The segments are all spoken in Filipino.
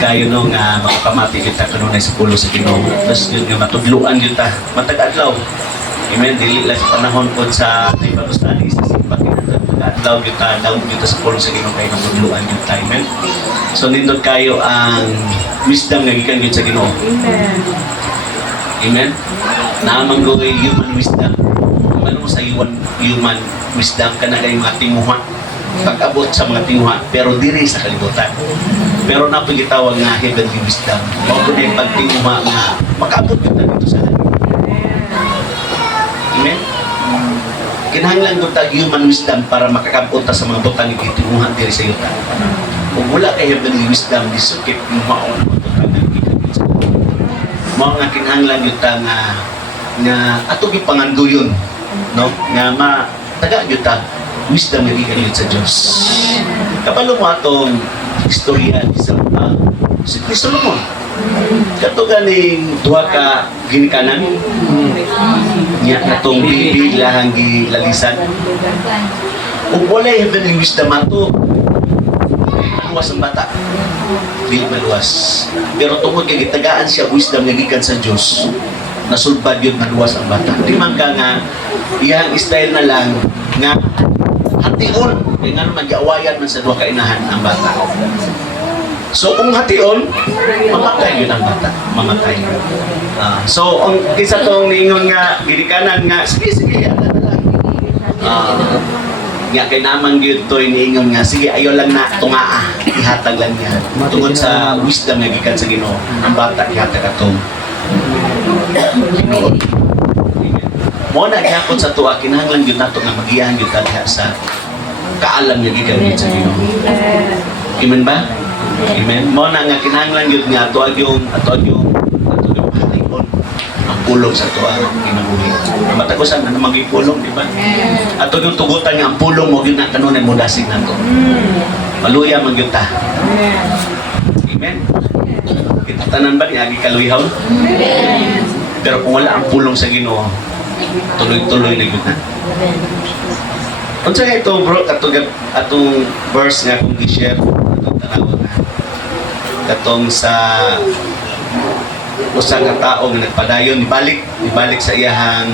kayo no nga makapamati kita kanunay sa pulo sa Ginoo. Tapos yun nga matudluan yun ta matag-adlaw. Amen. Dili lang sa panahon po sa Bible study sa simbahan matag-adlaw yun ta daw yun sa pulo sa Ginoo kayo matudluan yun ta. Amen. So nindot kayo ang wisdom nga gikan yun sa Ginoo. Amen. Amen. Naamang goy human wisdom. Ano sa human wisdom kana kay mga timuha pag-abot sa mga tinuha pero diri sa kalibutan. Pero napagitawag nga heavenly wisdom. Mao ko din pagtinguha nga makaabot kita dito sa langit. Amen? Kinahanglan ko tag human wisdom para makakabot ta sa mga butang itinguha diri sa yuta. Kung wala kay heavenly wisdom, disukit mo maon ang butang nga itinguha sa yuta. Mao nga kinahanglan yuta nga ato gipanganduyon, no? Nga taga yuta wisdom nga gikan sa Dios. Kapalo mo atong istorya ni Solomon. Kato ganing duha ka ginikanan niya atong bibi lahang gilalisan. Ug wala heavenly wisdom ato maluwas ang bata. Di maluwas. Pero tungod kay gitagaan siya wisdom nga gikan sa Dios, nasulbad yun maluwas ang bata. Di man ka nga iyang style na lang nga hation, kaya nga naman giawayan man sa duha ka inahan ang bata. So kung hation, mamatay yun ang bata, mamatay. So ang isa tong ningon nga ginikanan nga sige ana na lang. Nga kay namang gyud toy niingon nga sige ayo lang na tungaa, ihatag lang niya. Tungod sa wisdom nga gikan sa Ginoo, ang bata ihatag atong Ginoo. Mo na gyapon sa tuwa kinahanglan gyud nato nga magiyahan gyud ta sa kaalam nga gikan sa Ginoo. Amen ba? Amen. Mo na nga kinahanglan gyud nga ato yung halipon ang pulong sa tuwa kinabuhi. Matagusan na namang ipulong, di ba? Ato yung tugutan nga ang pulong mo gyud na kanunay mo dasig nato. Maluya man gyud ta. Amen. Kita tanan ba ni agi kaluyaw? Amen. Pero kung wala ang pulong sa Ginoo, tuloy-tuloy na yun na. Unsa nga ito bro, atong verse nga kung i-share, atong tanawa nga. Katong sa usang nga tao nga nagpadayon, ibalik sa iyahang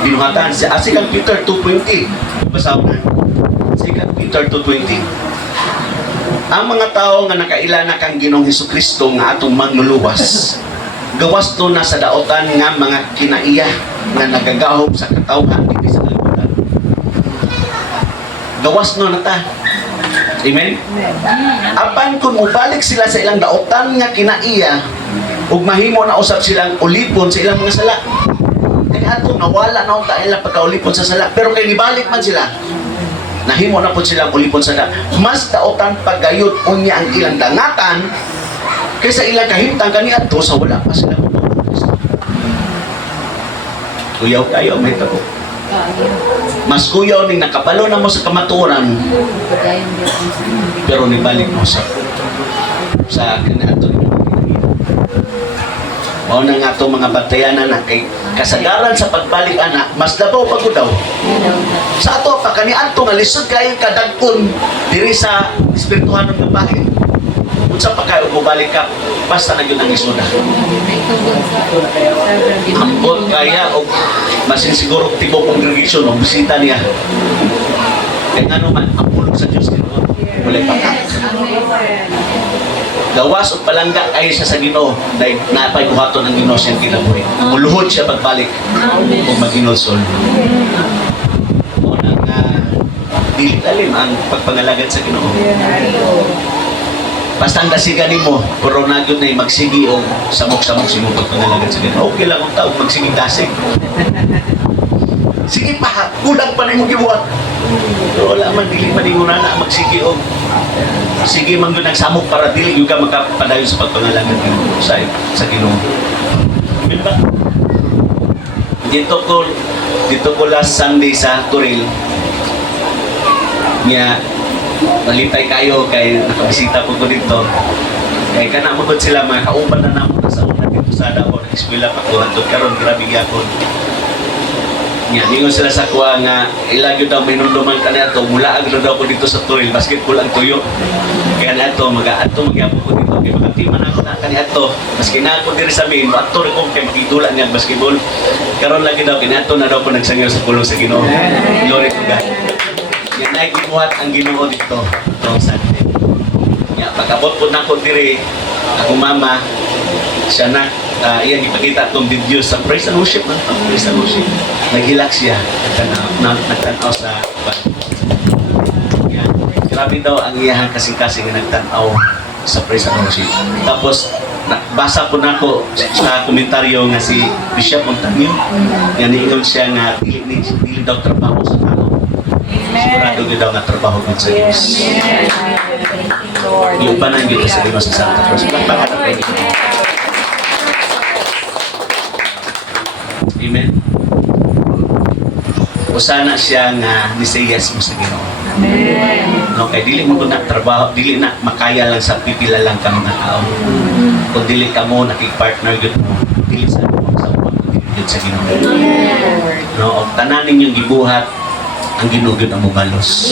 binuhatan. Si 2 Peter 2:20. Basaw na. 2 Peter 2:20. Ang mga tao nga nakailana kang Ginoong Hesukristo nga atong mangluluwas, gawas to na sa daotan nga mga kinaiya nga nagagahom sa katawhan dili sa kalibutan. Gawas no na ta. Amen? Apan kung mubalik sila sa ilang daotan nga kinaiya ug mahimo na usab silang ulipon sa ilang mga sala. Kaya ato nawala na unta ilang pagkaulipon sa sala, pero kay nibalik man sila, nahimo na po silang ulipon sa sala. Mas daotan pagayod unya ang ilang dangatan kaysa ilang kahimtang kaniadto sa wala pa sila mabautis. Kuyaw kayo, may tabo. Mas kuyaw ning nakapalo na mo sa kamaturan, pero nibalik mo sa kaniadto. Mao na nga itong mga bantayanan na kay kasagaran sa pagbalik anak, mas labaw pagod daw. Sa ato pa kaniadto nga lisod kayo kadagkon diri sa espirituhanon nga bahin. Unsa pa kayo balik ka, basta na yun ang isuda. Ambot kaya o masin siguro tibo congregation o bisita niya. Kaya nga naman, ang pulong sa Diyos Ginoo, walay pakak. Gawas o palangga kayo siya sa Ginoo, dahil napay buhaton ng Ginoo siyang kinabuhi. Muluhod siya pagbalik kung mag-inosol. O nang dili-talim ang pagpangalagad sa Ginoo. Basta ang dasigan mo, pero nagyod na magsigi o samok-samok si mo pagpangalagad sa Ginoo. Okay lang ang tao, magsigi dasig. Sige pa, kulang pa rin mo gibuhat. Pero wala man, dili pa rin mo na magsigi o sige man doon nagsamok para dili yung ka makapadayon sa pagpangalagad sa Ginoo. Amen ba? Dito ko last Sunday sa Turil, niya nalitay kayo kay nakabisita ko dito. Kaya ka na magod sila, mga kauban na namo na sa una dito sa Davao, nag-eskwela pa ko, hantod karon grabe gyapon. Nga, ningon sila sa kuha nga, ilagyo daw may nunduman ka na ito, mula agro daw ko dito sa Turil, basketball ang tuyo. Kaya na ito, mag-aato, mag-iapo ko dito, kaya magatiman ako na kanya ito. Maski na ako diri sa main, aktor ko, kaya makidula niya basketball. Karon lagi daw, kinato na daw ko nagsangyo sa pulong sa Ginoo. Glory to God. Yan na gibuhat ang Ginoo dito, itong Sunday. Yan, pag-abot po na ako diri, ako mama, siya na, iyan ipakita itong video sa praise and worship man. Praise and worship. Naghilak siya. Nagtanaw sa yan. Grabe daw ang iyahang kasing-kasing na nagtanaw sa praise and worship. Tapos, basa po na ako sa komentaryo nga si Bishop Montaño. Yan niingon siya nga dili daw trabaho sa tao. Sigurado din daw nga trabaho din sa Diyos. Yung pa na yun sa Diyos sa Santa Cruz. Pagpahanap kayo. Amen. Usana siya nga nisayas mo sa Ginoo. No, kay dili mo na trabaho, dili na makaya lang sa pipila lang ka mga tao. Kung dili ka mo nakig-partner gyud mo, dili sa pag-dili sa Ginoo. No, og tanan ninyong gibuhat ang Ginoo gyud ang mobalos.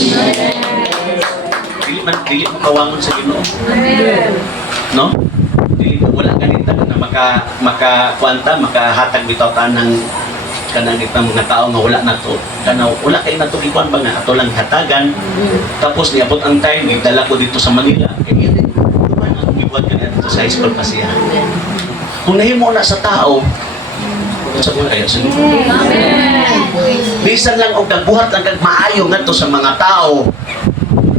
Dili mo kawangon sa Ginoo. No? Wala ganito na makakwanta, makahatag bitaw tanang kanang itang mga tao nga wala na to. Wala kayo na to ikuan ba nga, ato lang hatagan. Tapos niabot ang time, gidala ko dito sa Manila. Kaya yun, naman ang gibuhat ka dito sa high school pa siya. Kung nahimo na sa tao, sa mga kaya sa Ginoo. Bisan lang og nagbuhat lang kag maayo ngadto sa mga tao.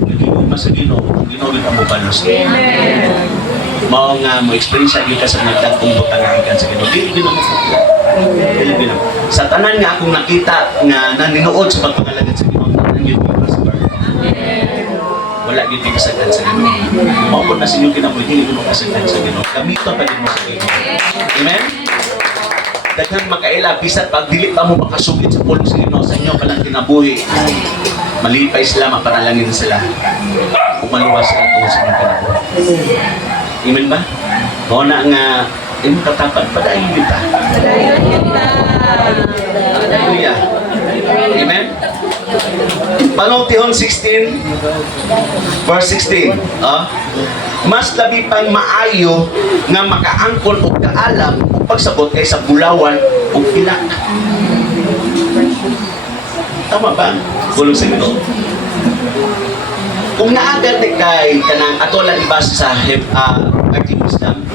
Nagiging sa Ginoo, ang Ginoo gid ang mobalos. Mao nga mo experience gyud ka sa nagdagkong butang gikan sa Ginoo. Dili mo Pilipino. Sa tanan nga akong nakita nga naninuod sa pagpangalagad sa Ginoo, tanan gyud prosper. Wala gyud kasagdan sa Ginoo. Mao ko na sa inyo kinabuhi dili mo kasagdan sa Ginoo. Kamito pa din mo sa Ginoo. Amen. Daghang makaila bisan pag dili pa mo makasugid sa pulong sa Ginoo sa inyo palang kinabuhi. Malipay sila, mapanalangin sila. Kung maluwas sila tungkol sa mga kinabuhi. Amen ba? Mao na nga imo katapat padayon kita. Hallelujah. Amen. Panultihon 16 verse 16. Mas labi pang maayo nga makaangkon og kaalam ug pagsabot kaysa bulawan ug pilak. Tama ba? Bulong sa Ginoo. Kung naagad ni kay kanang ato lang ibasa sa Arctic Wisdom,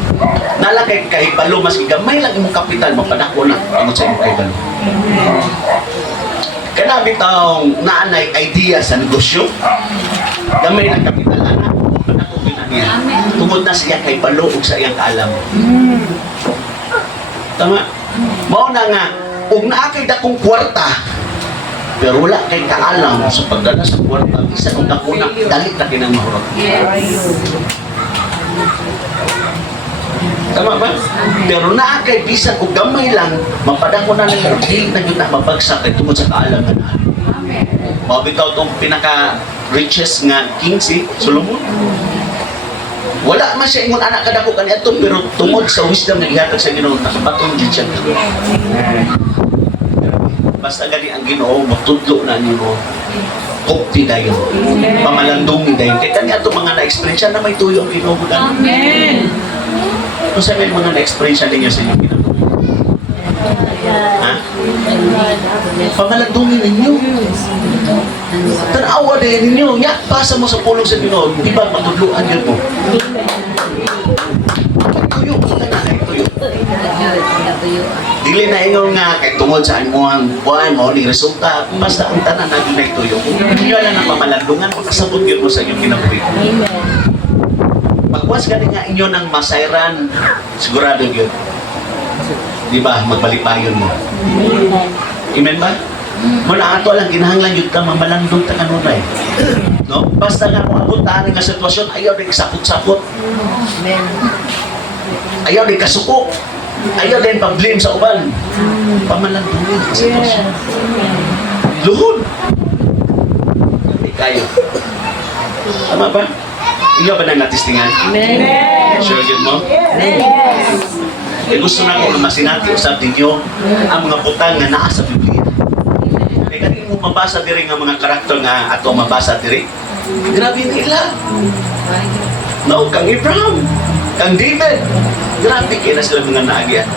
nalagay kay balo mas gamay lang imong kapital mapadako na tungod sa imong kahibalo. Kana bitaw naanay idea sa negosyo, gamay lang kapital ana, mapadako gina niya. Tungod na siya kay balo ug sa iyang kaalam. Tama. Mao na nga ug naa kay dakong kwarta, pero wala kay kaalam sa pagdala sa kwarta, bisan kung dakuna, dali na kinang mahurot. Tama ba? Pero naa kay bisan kung gamay lang, mapadako na lang, hindi na yun na mabagsak ay tungkol sa kaalam na naan. Mabitaw itong pinaka-richest nga king si Solomon. Wala man siya ingon anak kadako kaniadto, pero tungod sa wisdom na ihatag sa Ginoo, nakapatong din siya. Basta gani ang Ginoo matudlo na nimo kopti dayon pamalandungin dayon kay kani ato mga na-experience na may tuyo ang Ginoo. Amen. Kung sa mga na-experience ninyo sa inyong Ginoo, ha? Pamalandungin ninyo, tanawa din ninyo, yak pasa mo sa pulong sa Ginoo, di ba matudluan yun mo? Tuyo, tuyo. Dili na ingon nga kay tungod sa imuhang buwan mo ni resulta, basta ang tanan na dunay tuyo. Kung inyo lang ang pamalandungan, makasabot yun mo sa inyong kinabuhi. Pagwas gani nga inyo ng masayran, sigurado yun. Di ba, magbalipayon mo. Amen ba? Muna ato lang, ginahanglan yun ka, mamalandong ta kanunay. No? Basta nga kung abutaan nga sitwasyon, ayaw din kasapot-sapot. Ayaw din kasuko. Ayaw din pag-blame sa uban. Pamalandungin sa sitwasyon. Luhod. Hindi kayo. Tama ba? Inyo ba nang natistingan? Amen. Sure yun mo? Yes. Eh gusto na ko na masinati usap ninyo ang mga butang na naa sa Biblia. mabasa diri nga mga karakter nga ato mabasa diri. Grabe nila. No, kang Abraham, kang David. Grabe kaya na sila mga naagyan.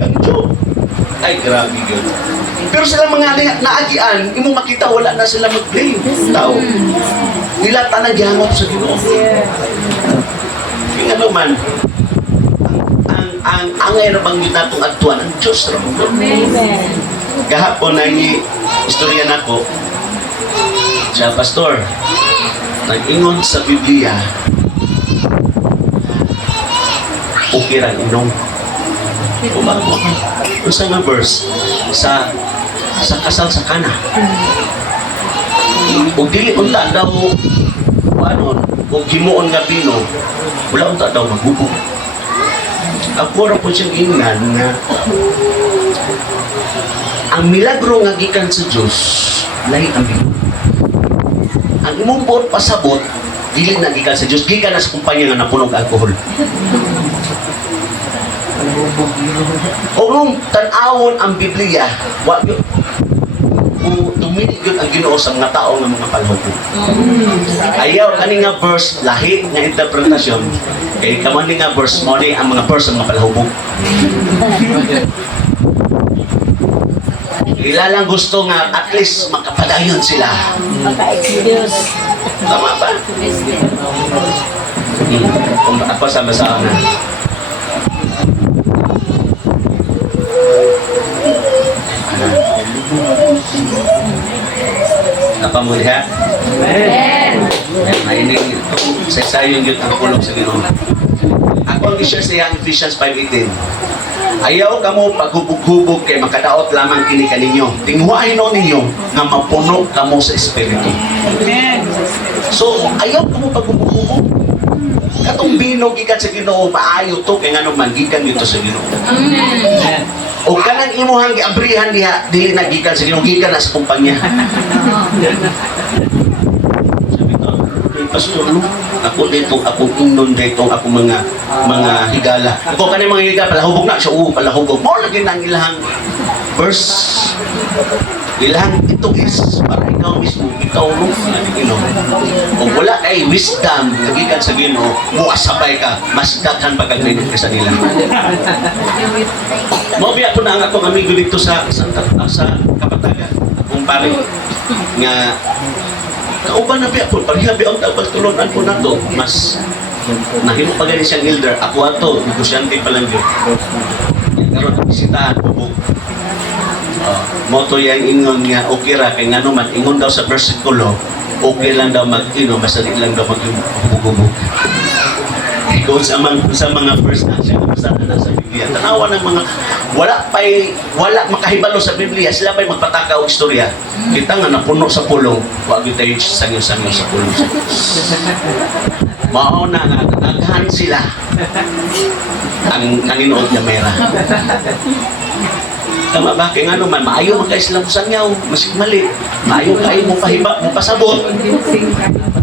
Kang Job. Ay, grabe yun. Pero sila mga naagian, imo makita wala na sila mag-blame. Tao. Nila tanang gihanap sa Ginoo. Kaya naman, ang angay na bang yun natong agtuan, ang Diyos ra mo. Gahapon na istorya na ko, siya pastor, nag-ingon sa Biblia, okay lang inom. Umago ka. Kung sa nga verse, sa kasal sa Kana. O dili unta daw, ano, o gimuon nga bino, wala unta daw magbubog. Ako ra po siyang ingnan nga ang milagro nga gikan sa Diyos lahi ang bino. Ang imong buot pasabot dili na gikan sa Diyos, gikan na sa kumpanya nga napunog alkohol. O nung tan-awon ang Biblia, wa yun, tuminig yun ang Ginoo sa mga tao ng mga palhubog. Ayaw kani nga verse lahi nga interpretasyon kay kamani nga verse mo ni ang mga verse ng mga palhubog. Ilalang gusto nga at least makapadayon sila. Tama ba? Kung ako sama-sama na. Apa mo diha? Amen. Maining sa sayon gyud ang pulong sa Ginoo. Ako ang i-share sa iyang Ephesians 5:18. Ayaw kamo paghubog-hubog kay makadaot lamang kini kaninyo. Tinghuayon ninyo nga mapuno kamo sa espiritu. Amen. So ayaw kamo paghubog-hubog. Katong binog gikan sa Ginoo maayo to kay ngano man gikan dito sa Ginoo. Amen. O kanang imuhang giabrihan diha dili na gikan sa Ginoo, gikan na sa kumpanya. Sabi ko, pastor, no? Ako dito, ako inon dito, ako mga higala. Ako kanang mga higala, palahubog na siya, palahubog. Mo lagi nang ilahang verse. Ilahang ito is para ikaw mismo, ikaw no, o wala kay wisdom, nagikan sa Ginoo, muasabay ka, mas daghan pagkagrinit ka sa nila. Mabiya po na ang akong amigo dito sa Kapatagan, akong pare, nga kauban na biya po, parihabi ang pagtulunan po na to, mas nahimo pa ganin siyang elder, ako ato, negosyante pa lang yun. Karoon, bisitahan po. Moto yang ingon nga okay ra kay ngano man ingon daw sa bersikulo okay lang daw mag-inom basta di lang daw mag-hubog-hubog. Kung sa mga verse na siya nabasa na sa Biblia tanawa ng mga wala makahibalo sa Biblia sila pa'y magpataka og istorya kita nga napuno sa pulong wa gyud tayo sangyo-sangyo sa pulong. Mao na nga naghan sila ang kaninood nga mera. Tama ba? Kaya nga naman, maayo man kayo silang kusanyaw, masik mali. Maayo kayo mo pahiba, mo pasabot.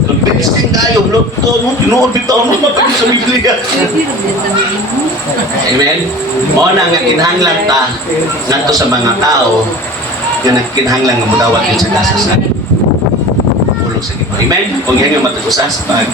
Nagbilisting kayo, to, no? Tinuod bitaw mo mapagin sa Biblia. Amen? O na nga kinahanglan ta, ngadto sa mga tao, nga nagkinahanglan nga mudawat yun sa kasasan. Ulog sa Ginoo. Amen? Kung yan nga matagusan sa pag